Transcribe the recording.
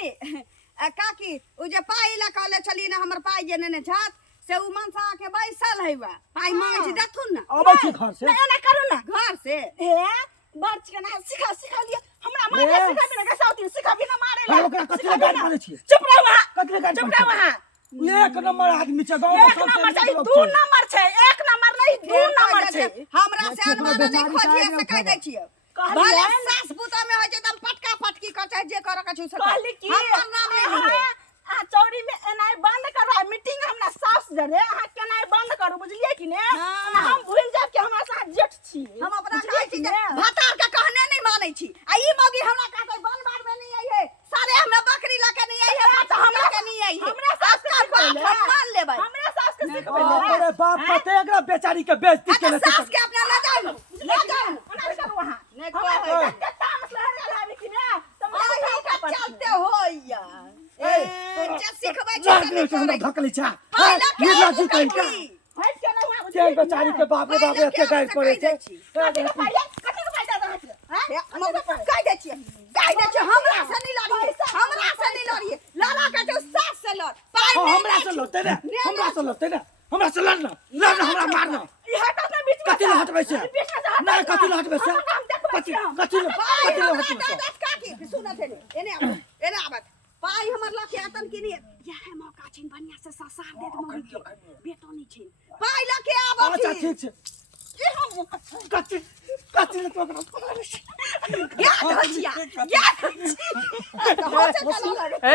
काकी उ जे पाई ला कहले छली ना हमर पाई जे नेने छत से उ मनसा के बैसल हैवा पाई मांगे छी देथुन ना अबै छी घर से ना करू ना घर से हे बर्च के ना सिखा लिया हमरा मारे सिखा बिना गसाउती सिखा बिना मारे ला ओकरा कथि गाड़ी करे छी चुप रह वहां कथि गाड़ी चुप रह वहां एक नंबर आदमी छ गांव में एक नंबर छै दू नंबर छै एक नंबर नहीं दू नंबर छै हमरा से अनवाना नहीं खोजिए से कह दै छियै भले सास पुता में होय छै एकदम पटका पटकी कर जे कर के छु से कहली की हमर नाम ले लिए आ चौरी में एनाई बंद करवा मीटिंग हमरा सास जरे अहाँ केनाई बंद करू बुझलिए कि ने हम भूल जाब कि हमरा साथ जेठ छी हम अपना कहै छी भतार के कहने नहीं मानै छी आ ई मौगी हमरा कहै बन बार में नहीं आई है सारे हमें बकरी ला के नहीं आई है तो हमरा के नहीं आई है हमरा सास के बात हम मान लेबै हमरा सास के सिखबे अरे बाप कते एकरा बेचारी के बेइज्जती केले सास के अपना ले जाओ ओना करू वहां ने कहै कत्ता मसला लाबी कि ने तो वही का चलते होइया जे सिखबै छी लाग हमरा धकली छा ये लागी कहि का हट के ना वहां जे बेचारी के बाप रे बाप एते गाइड करे छै कथि के फायदा रहत हैं हम कह दै छी हमरा से नहीं लड़िए हमरा से नहीं लड़िए लाला के जो सास से लड़ पाई हमरा से लड़ते ना हमरा से लड़ना हमरा मारना ई हटा ना बीच में कथि हटबै से नहीं कथि हटबै से कथि हटबै से काकी सुन थे एने आबत पाई हमर लखे आतन की नहीं यह मौका छिन बढ़िया से ससार देत मौगी के बेटो नहीं छिन पाई लखे आबत अच्छा ठीक छै ये हम कथि तो ओकरा या धजिया हो से चला